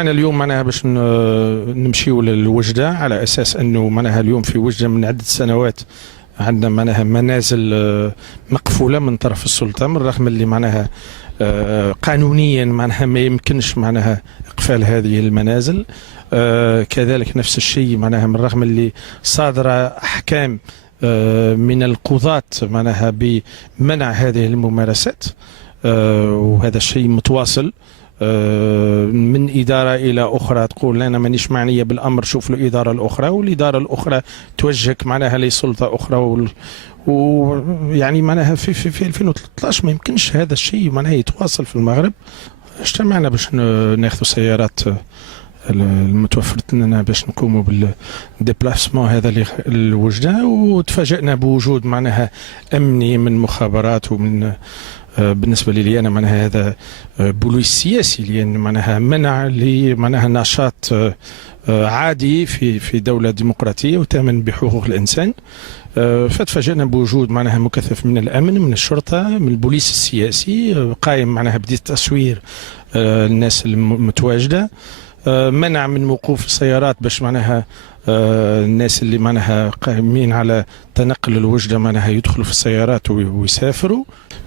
اجتمعنا اليوم معناها باش نمشيو للوجدة، على أساس أنه معناها اليوم في وجدة من عدة سنوات عندنا معناها منازل مقفولة من طرف السلطة، من رغم اللي معناها قانونيا معناها ما يمكنش معناها إقفال هذه المنازل. كذلك نفس الشيء معناها من رغم اللي صادرة أحكام من القضاة معناها بمنع هذه الممارسات، وهذا الشيء متواصل من إدارة إلى أخرى تقول أنا مانيش معنية بالأمر، شوف له إدارة الأخرى، والإدارة الأخرى توجهك معناها لسلطة أخرى، ويعني معناها في 2013 ما يمكنش هذا الشيء معناها يتواصل في المغرب. اجتمعنا باش ناخذوا سيارات المتوفرة لنا باش نقوموا بالديبلاسمون هذا الوجدة، وتفاجئنا بوجود معناها أمني من مخابرات ومن بالنسبة لي أنا معناها هذا بوليس سياسي، لأن معناها منع لي معناها نشاط عادي في دولة ديمقراطية وتأمن بحقوق الإنسان. فتفاجئنا بوجود معناها مكثف من الأمن، من الشرطة، من البوليس السياسي قائم معناها بتصوير الناس المتواجدة، منع من وقوف السيارات باش معناها الناس اللي معناها قائمين على تنقل الوجدة معناها يدخلوا في السيارات ويسافروا.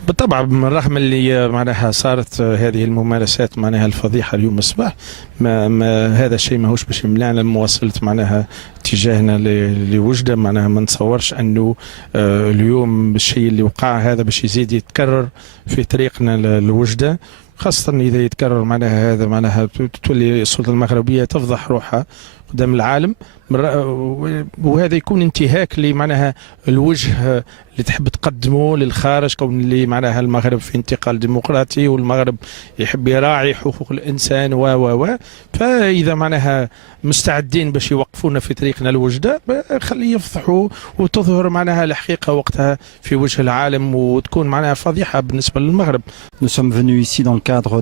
بالطبع بالرغم اللي معناها صارت هذه الممارسات معناها الفضيحة اليوم الصباح، ما هذا الشيء ماهوش باش يمنعنا مواصلة معناها اتجاهنا لوجدة. معناها ما نتصورش انه اليوم الشيء اللي وقع هذا باش يزيد يتكرر في طريقنا لوجدة، خاصة إذا يتكرر معناها هذا معناها تولي السلطة المغربية تفضح روحها قدام العالم، وهذا يكون انتهاك لمعناها الوجه اللي تحب تقدمه للخارج، كون اللي معناها المغرب في انتقال ديمقراطي والمغرب يحب يراعي حقوق الإنسان فإذا معناها مستعدين باش يوقفونا في طريقنا الوجدة، خلي يفضحوا وتظهر معناها الحقيقة وقتها في وجه العالم وتكون معناها فضيحة بالنسبة للمغرب. Nous sommes venus ici dans le cadre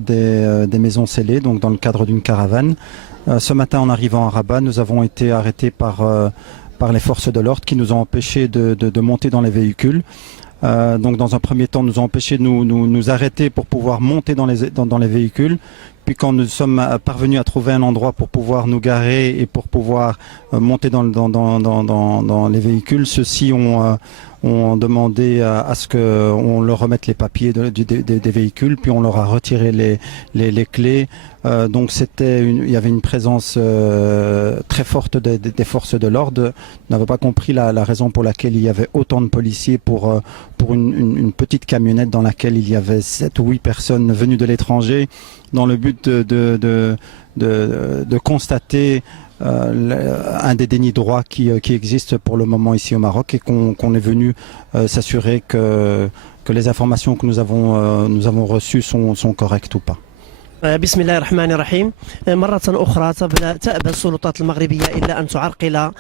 des maisons scellées, donc dans le cadre d'une caravane. Ce matin, en arrivant à Rabat, nous avons été arrêtés par les forces de l'ordre qui nous ont empêchés de monter dans les véhicules. Donc dans un premier temps, nous ont empêchés de nous arrêter pour pouvoir monter dans les véhicules. Puis quand nous sommes parvenus à trouver un endroit pour pouvoir nous garer et pour pouvoir monter dans les véhicules, ceux-ci ont demandé à ce qu'on leur remette les papiers des véhicules, puis on leur a retiré les clés. Donc il y avait une présence très forte des forces de l'ordre. On n'avait pas compris la raison pour laquelle il y avait autant de policiers pour une petite camionnette dans laquelle il y avait 7 ou 8 personnes venues de l'étranger, dans le but de constater un des dénis de droit qui existe pour le moment ici au Maroc, et qu'on est venu s'assurer que les informations que nous avons reçues sont correctes ou pas. بسم الله الرحمن الرحيم. مرة أخرى تأبى السلطات المغربية إلا أن تعرقل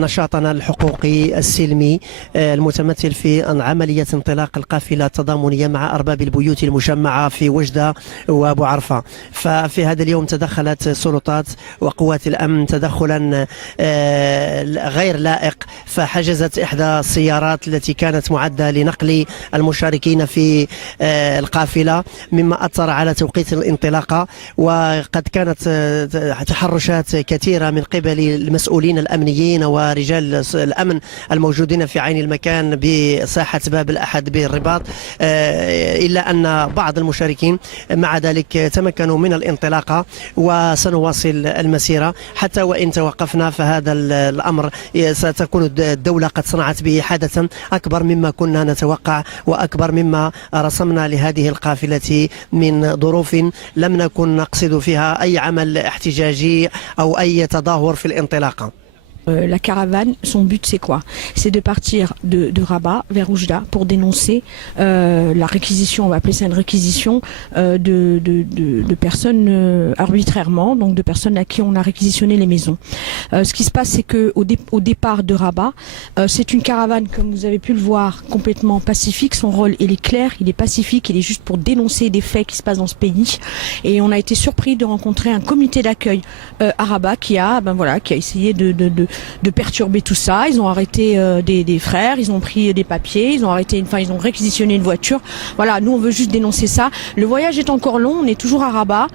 نشاطنا الحقوقي السلمي المتمثل في عملية انطلاق القافلة التضامنية مع أرباب البيوت المجمعة في وجدة وأبو عرفة. ففي هذا اليوم تدخلت سلطات وقوات الأمن تدخلا غير لائق، فحجزت إحدى السيارات التي كانت معدة لنقل المشاركين في القافلة، مما أثر على توقيت الانطلاقة. وقد كانت تحرشات كثيرة من قبل المسؤولين الأمنيين ورجال الأمن الموجودين في عين المكان بساحة باب الأحد بالرباط، إلا أن بعض المشاركين مع ذلك تمكنوا من الانطلاقة، وسنواصل المسيرة حتى وإن توقفنا. فهذا الأمر ستكون الدولة قد صنعت به حدثا أكبر مما كنا نتوقع، وأكبر مما رسمنا لهذه القافلة من ظروف لم نكن نقصد فيها أي عمل احتجاجي أو أي تظاهر في الانطلاقة. La caravane, son but c'est quoi? C'est de partir de Rabat vers Oujda pour dénoncer la réquisition, on va appeler ça une réquisition de personnes arbitrairement, donc de personnes à qui on a réquisitionné les maisons. Ce qui se passe, c'est que au départ de Rabat, c'est une caravane, comme vous avez pu le voir, complètement pacifique. Son rôle, il est clair, il est pacifique, il est juste pour dénoncer des faits qui se passent dans ce pays. Et on a été surpris de rencontrer un comité d'accueil à Rabat qui a essayé de perturber tout ça. Ils ont arrêté des frères, ils ont pris des papiers, ils ont réquisitionné une voiture. Voilà, nous on veut juste dénoncer ça. Le voyage est encore long, on est toujours à Rabat.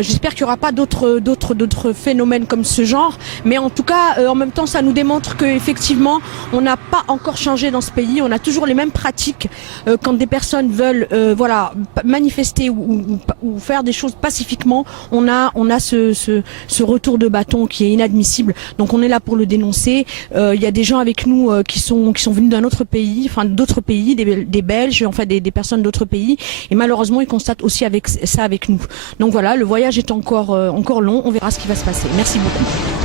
J'espère qu'il n'y aura pas d'autres phénomènes comme ce genre, mais en tout cas, en même temps, ça nous démontre qu'effectivement, on n'a pas encore changé dans ce pays. On a toujours les mêmes pratiques quand des personnes veulent, manifester ou faire des choses pacifiquement. On a ce retour de bâton qui est inadmissible. Donc, on est là pour le dénoncer. Il y a des gens avec nous qui sont venus d'un autre pays, d'autres pays, des Belges, des personnes d'autres pays, et malheureusement, ils constatent aussi avec nous. Donc voilà, le voyage est encore long. On verra ce qui va se passer. Merci beaucoup.